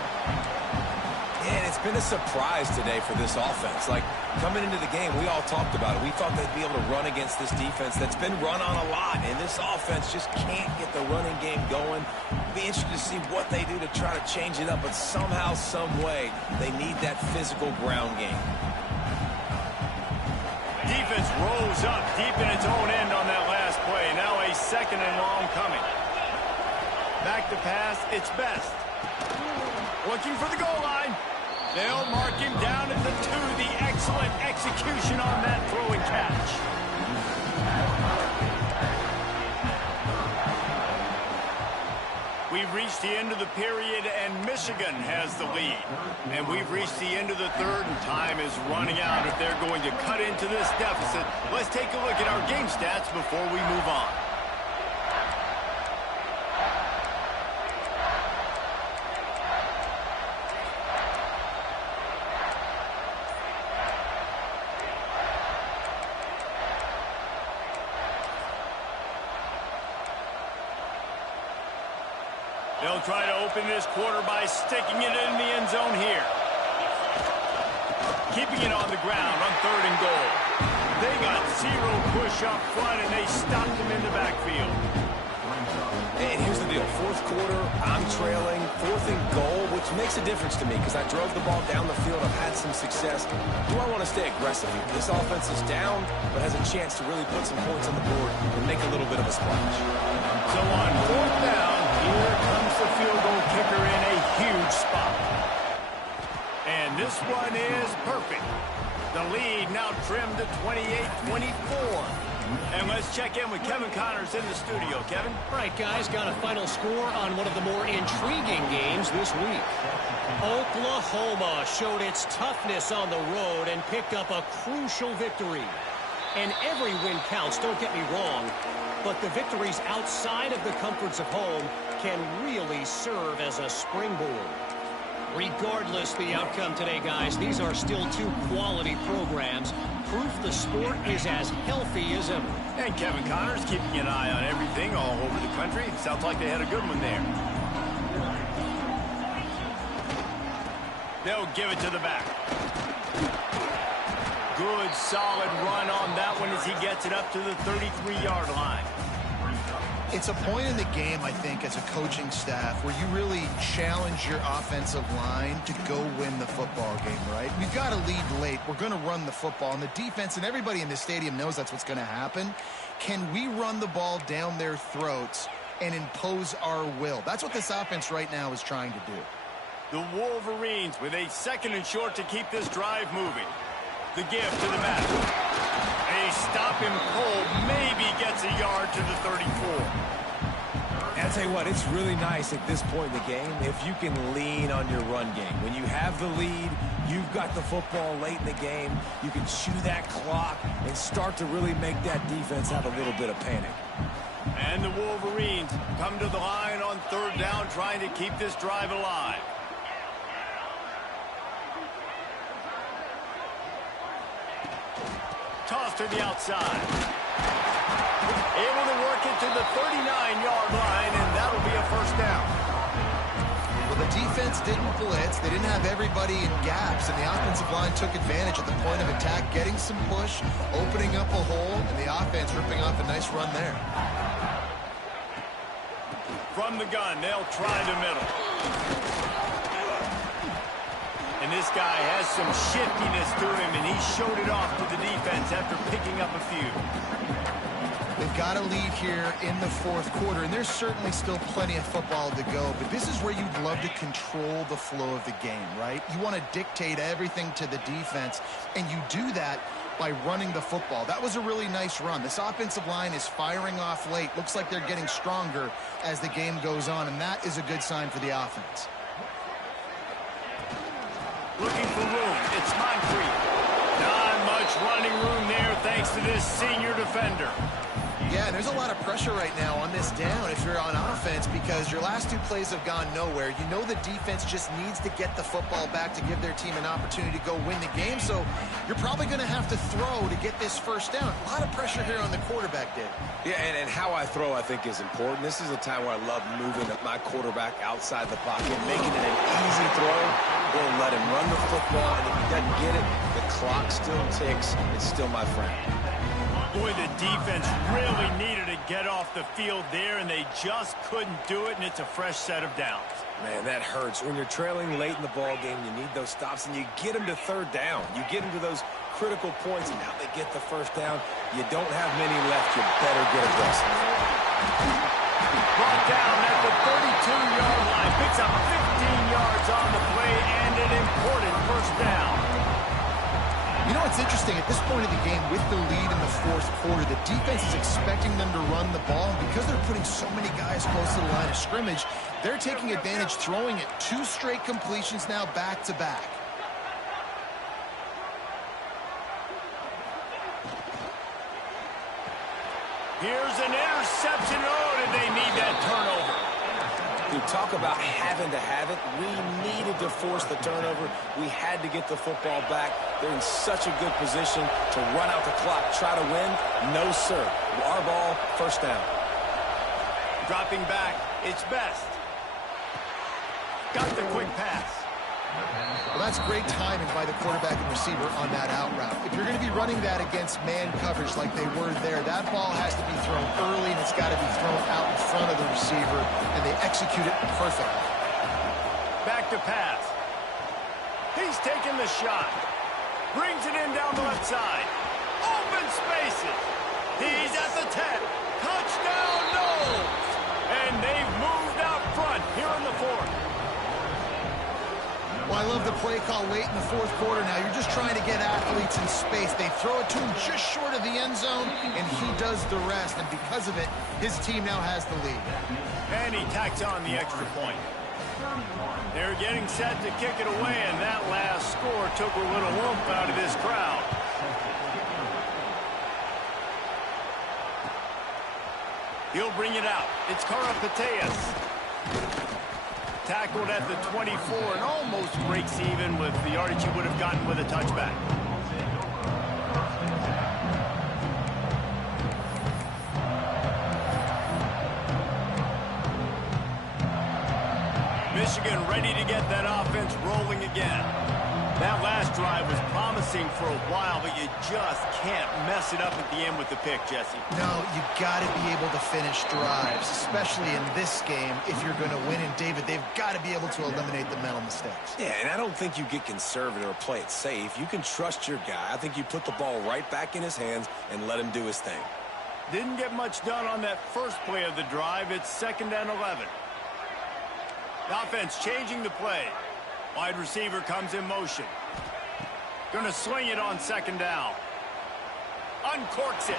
And it's been a surprise today for this offense. Like, coming into the game, we all talked about it. We thought they'd be able to run against this defense that's been run on a lot, and this offense just can't get the running game going. Be interested to see what they do to try to change it up, but somehow, some way, they need that physical ground game. Defense rose up deep in its own end on that last play. Now a 2nd and long coming. Back to pass, it's Best. Looking for the goal line. They'll mark him down at the 2. The excellent execution on that throw and catch. We've reached the end of the period, and Michigan has the lead. And we've reached the end of the third, and time is running out if they're going to cut into this deficit. Let's take a look at our game stats before we move on. They'll try to open this quarter by sticking it in the end zone here. Keeping it on the ground on 3rd and goal. They got 0 push up front, and they stopped them in the backfield. And here's the deal. 4th quarter, I'm trailing. 4th and goal, which makes a difference to me because I drove the ball down the field. I've had some success. Do I want to stay aggressive here? This offense is down, but has a chance to really put some points on the board and make a little bit of a splash. So on 4th down, here comes the field goal kicker in a huge spot. And this one is perfect. The lead now trimmed to 28-24. And let's check in with Kevin Connors in the studio. Kevin? All right, guys, got a final score on one of the more intriguing games this week. Oklahoma showed its toughness on the road and picked up a crucial victory. And every win counts, don't get me wrong, but the victories outside of the comforts of home can really serve as a springboard. Regardless the outcome today, guys, these are still 2 quality programs. Proof the sport is as healthy as ever. And Kevin Connors keeping an eye on everything all over the country. Sounds like they had a good one there. They'll give it to the back. Good, solid run on that one as he gets it up to the 33-yard line. It's a point in the game, I think, as a coaching staff where you really challenge your offensive line to go win the football game, right? We've got to lead late. We're going to run the football, and the defense and everybody in the stadium knows that's what's going to happen. Can we run the ball down their throats and impose our will? That's what this offense right now is trying to do. The Wolverines with a 2nd and short to keep this drive moving. The give to the back. A stop in 34. And I'll tell you what, it's really nice at this point in the game if you can lean on your run game. When you have the lead, you've got the football late in the game, you can chew that clock and start to really make that defense have a little bit of panic. And the Wolverines come to the line on third down, trying to keep this drive alive. Toss to the outside. Able to work it to the 39-yard line, and that'll be a first down. Well, the defense didn't blitz. They didn't have everybody in gaps, and the offensive line took advantage at the point of attack, getting some push, opening up a hole, and the offense ripping off a nice run there. From the gun, they'll try the middle. And this guy has some shiftiness to him, and he showed it off to the defense after picking up a few. They've got a lead here in the fourth quarter, and there's certainly still plenty of football to go, but this is where you'd love to control the flow of the game, right? You want to dictate everything to the defense, and you do that by running the football. That was a really nice run. This offensive line is firing off late. Looks like they're getting stronger as the game goes on, and that is a good sign for the offense. Looking for room. It's Moncrief. Not much running room there thanks to this senior defender. Yeah, and there's a lot of pressure right now on this down if you're on offense because your last two plays have gone nowhere. You know the defense just needs to get the football back to give their team an opportunity to go win the game, so you're probably going to have to throw to get this first down. A lot of pressure here on the quarterback, Dave. Yeah, and how I throw, I think, is important. This is a time where I love moving my quarterback outside the pocket, making it an easy throw, or let him run the football, and if he doesn't get it, the clock still ticks. It's still my friend. Boy, the defense really needed to get off the field there, and they just couldn't do it, and it's a fresh set of downs. Man, that hurts. When you're trailing late in the ball game, you need those stops, and you get them to third down. You get them to those critical points, and now they get the first down. You don't have many left. You better get aggressive. Brought down at the 32-yard line. Picks up 15 yards on the play and an important first down. You know what's interesting? At this point of the game, with the lead in the fourth quarter, the defense is expecting them to run the ball. And because they're putting so many guys close to the line of scrimmage, they're taking advantage, throwing it. 2 straight completions now back-to-back. Here's an interception. Oh, did they need that turnover? Dude, talk about having to have it. We needed to force the turnover. We had to get the football back. They're in such a good position to run out the clock, try to win. No, sir. Our ball, first down. Dropping back, it's Best. Got the quick pass. Well, that's great timing by the quarterback and receiver on that out route. If you're going to be running that against man coverage like they were there, that ball has to be thrown early, and it's got to be thrown out in front of the receiver, and they execute it perfectly. Back to pass. He's taking the shot. Brings it in down the left side. Open spaces. He's at the 10. Touchdown, Knowles. And they've moved out front here in the fourth. Well, I love the play call late in the fourth quarter now. You're just trying to get athletes in space. They throw it to him just short of the end zone, and he does the rest. And because of it, his team now has the lead. And he tacks on the extra point. They're getting set to kick it away, and that last score took a little oomph out of this crowd. He'll bring it out. It's Karapateas. Tackled at the 24 and almost breaks even with the yardage he would have gotten with a touchback. Michigan ready to get that offense rolling again. That last drive was promising for a while, but you just can't mess it up at the end with the pick, Jesse. No, you got to be able to finish drives, especially in this game if you're going to win. And, David, they've got to be able to eliminate the mental mistakes. Yeah, and I don't think you get conservative or play it safe. You can trust your guy. I think you put the ball right back in his hands and let him do his thing. Didn't get much done on that first play of the drive. It's 2nd and 11. The offense changing the play. Wide receiver comes in motion. Going to swing it on 2nd down. Uncorks it.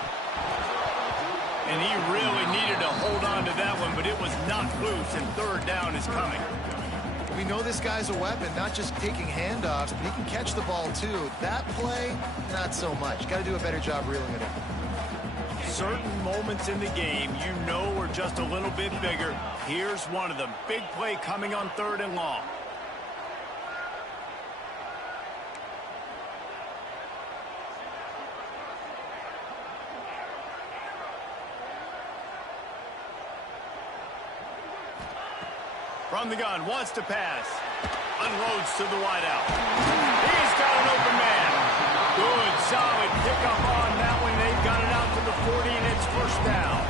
And he really needed to hold on to that one, but it was knocked loose, and third down is coming. We know this guy's a weapon, not just taking handoffs, but he can catch the ball too. That play, not so much. Got to do a better job reeling it in. Certain moments in the game you know are just a little bit bigger. Here's one of them. Big play coming on 3rd and long. From the gun, wants to pass. Unloads to the wideout. He's got an open man. Good, solid pickup on that one. They've got it out to the 40, and it's first down.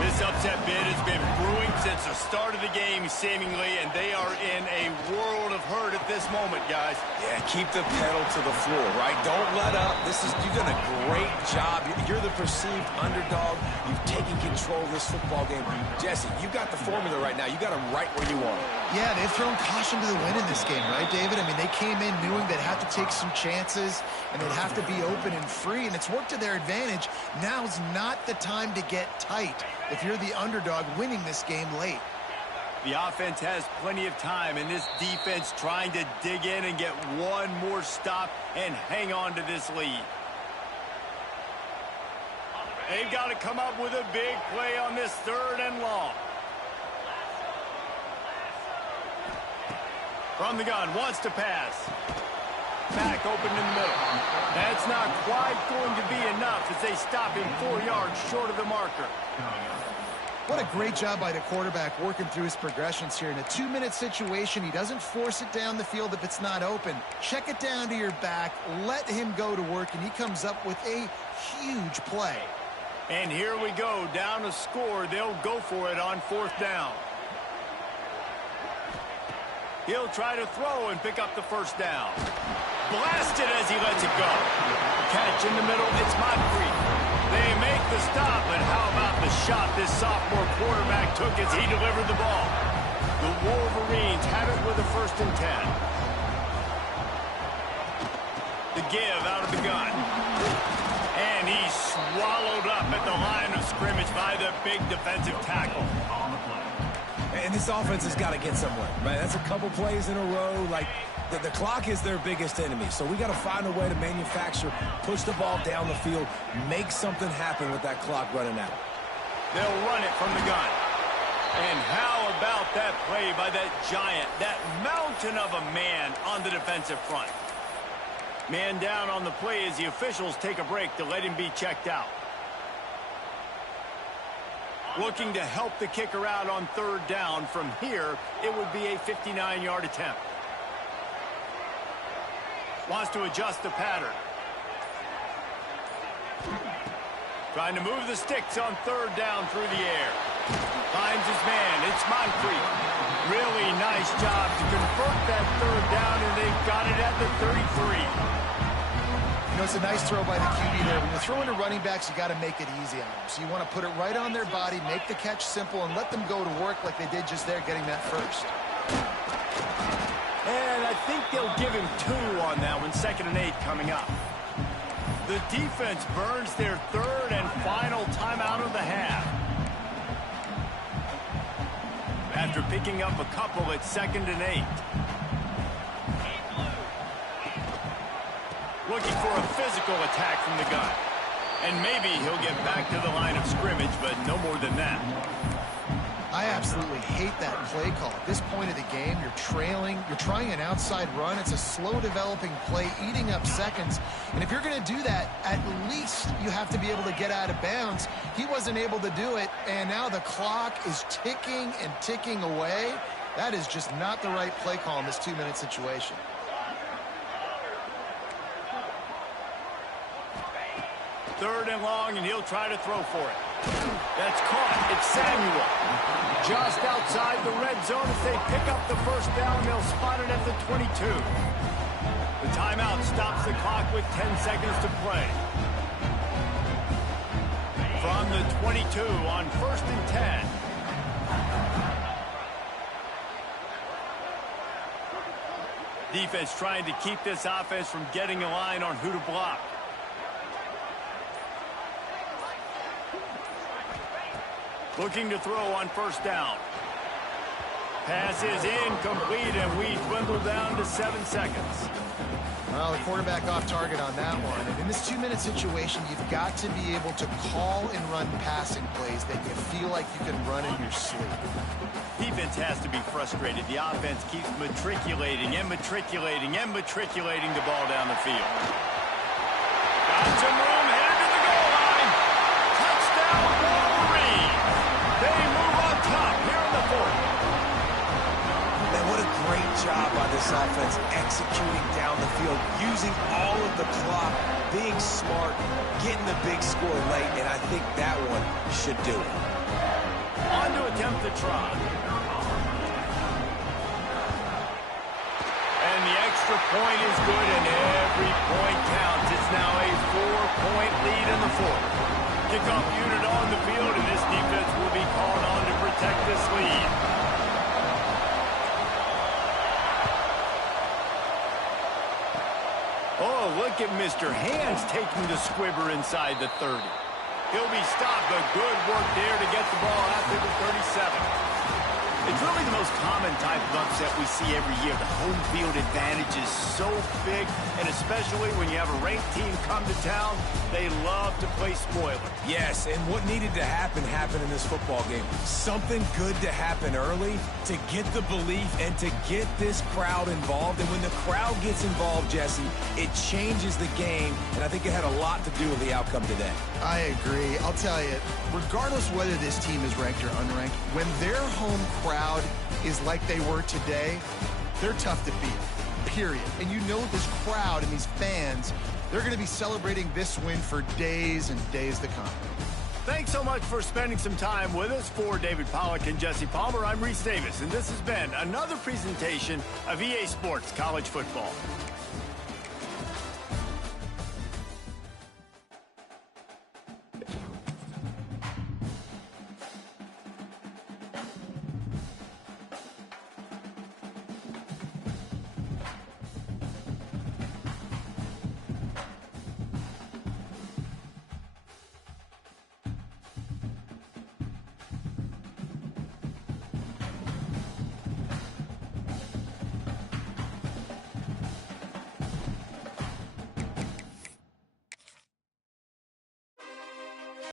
This upset bid has been brewing since the start of the game, seemingly, and they are in a world of hurt at this moment, guys. Yeah, keep the pedal to the floor, right? Don't let up. You've done a great job. You're the perceived underdog. You've taken control of this football game. Jesse, you've got the formula right now. You got them right where you want them. Yeah, they've thrown caution to the wind in this game, right, David? I mean, they came in knowing they'd have to take some chances, and they'd have to be open and free, and it's worked to their advantage. Now's not the time to get tight if you're the underdog winning this game late. The offense has plenty of time, and this defense trying to dig in and get one more stop and hang on to this lead. They've got to come up with a big play on this 3rd and long. From the gun, wants to pass. Back open in the middle. That's not quite going to be enough as they stop him 4 yards short of the marker. What a great job by the quarterback working through his progressions here. In a 2-minute situation, he doesn't force it down the field if it's not open. Check it down to your back, let him go to work, and he comes up with a huge play. And here we go, down a score. They'll go for it on 4th down. He'll try to throw and pick up the first down. Blasted as he lets it go. Catch in the middle, it's Moncrief. They make the stop, but how about the shot this sophomore quarterback took as he delivered the ball? The Wolverines have it with a 1st and 10. The give out of the gun. And he's swallowed up at the line of scrimmage by the big defensive tackle. And this offense has got to get somewhere, right? That's a couple plays in a row. Like, the clock is their biggest enemy. So we got to find a way to manufacture, push the ball down the field, make something happen with that clock running out. They'll run it from the gun. And how about that play by that giant, that mountain of a man on the defensive front? Man down on the play as the officials take a break to let him be checked out. Looking to help the kicker out on 3rd down. From here, it would be a 59-yard attempt. Wants to adjust the pattern. Trying to move the sticks on 3rd down through the air. Finds his man. It's Moncrief. Really nice job to convert that 3rd down, and they've got it at the 33. You know, it's a nice throw by the QB there. When you're throwing to running backs, you got to make it easy on them. So you want to put it right on their body, make the catch simple, and let them go to work like they did just there, getting that first. And I think they'll give him 2 on that one. 2nd and 8 coming up. The defense burns their 3rd and final timeout of the half. After picking up a couple at 2nd and 8. Looking for a physical attack from the gun. And maybe he'll get back to the line of scrimmage, but no more than that. I absolutely hate that play call. At this point of the game, you're trailing, you're trying an outside run. It's a slow developing play, eating up seconds. And if you're going to do that, at least you have to be able to get out of bounds. He wasn't able to do it, and now the clock is ticking and ticking away. That is just not the right play call in this 2-minute situation. Third and long, and he'll try to throw for it. That's caught. It's Samuel. Just outside the red zone. If they pick up the first down, they'll spot it at the 22. The timeout stops the clock with 10 seconds to play. From the 22 on 1st and 10. Defense trying to keep this offense from getting a line on who to block. Looking to throw on first down. Pass is incomplete, and we dwindle down to 7 seconds. Well, the quarterback off target on that one. And in this 2-minute situation, you've got to be able to call and run passing plays that you feel like you can run in your sleep. Defense has to be frustrated. The offense keeps matriculating and matriculating and matriculating the ball down the field. Got some room, headed to the goal line. Touchdown, Wolverines. They move on top here in the fourth. Man, what a great job by this offense executing down the field, using all of the clock, being smart, getting the big score late, and I think that one should do it. On to attempt the try. And the extra point is good, and every point counts. It's now a 4-point lead in the fourth. Kickoff unit on the field, and this defense will be called on to protect this lead. Oh, look at Mr. Hands taking the squibber inside the 30. He'll be stopped, but good work there to get the ball after the 37. It's really the most common type of upset we see every year. The home field advantage is so big, and especially when you have a ranked team come to town, they love to play spoiler. Yes, and what needed to happen happened in this football game. Something good to happen early to get the belief and to get this crowd involved. And when the crowd gets involved, Jesse, it changes the game, and I think it had a lot to do with the outcome today. I agree. I'll tell you, regardless whether this team is ranked or unranked, when their home crowd is like they were today, they're tough to beat, period. And you know this crowd and these fans, they're going to be celebrating this win for days and days to come. Thanks so much for spending some time with us. For David Pollack and Jesse Palmer, I'm Reese Davis, and this has been another presentation of EA Sports College Football.